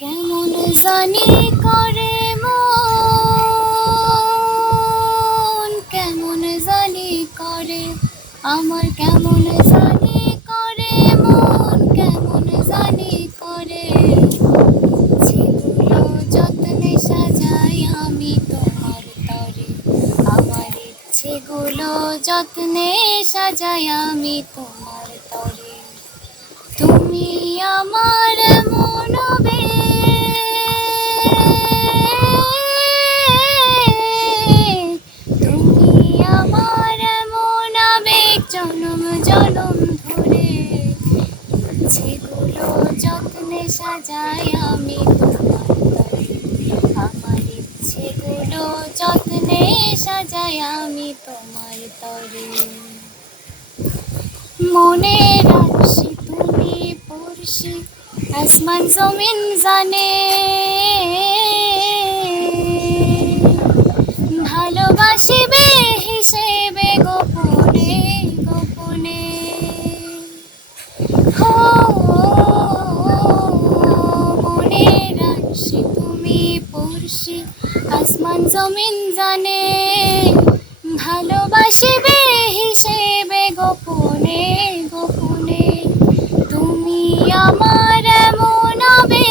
কেমন জানি করে মন, কেমন জানি করে আমার, কেমন জানি করে মন, কেমন জানি করে। ইচ্ছেগুলো যত্নে সাজাই আমি তোমার তরে, আমার ইচ্ছেগুলো যত্নে সাজাই আমি তোমার তরে। তুমি আমার মনবে, তুমি আমার মনাবেগ জনম জনম ধরে। ইচ্ছেগুলো যত্নে সাজাই আমি তোমার তরে, আমার ইচ্ছেগুলো যত্নে সাজাই আমি তোমার তরে। মনের আরশি তুমি পড়শি, আসমান জমিন জানে। ভালোবাসিবে হিসেবে গোপনে গোপনে। হো মনের আরশি তুমি পড়শি, আসমান জমিন জানে। ভালোবাসিবে হিসেবে গোপনে গোপনে। তুমি আমার এমন আবেগ,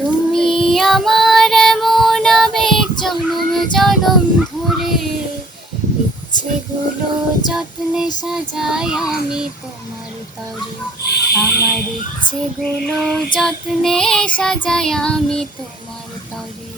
তুমি আমার এমন আবেগ জনম জনম ধরে। ইচ্ছেগুলো যত্নে সাজাই আমি তোমার তরে, আমার ইচ্ছেগুলো যত্নে সাজাই আমি তোমার তরে।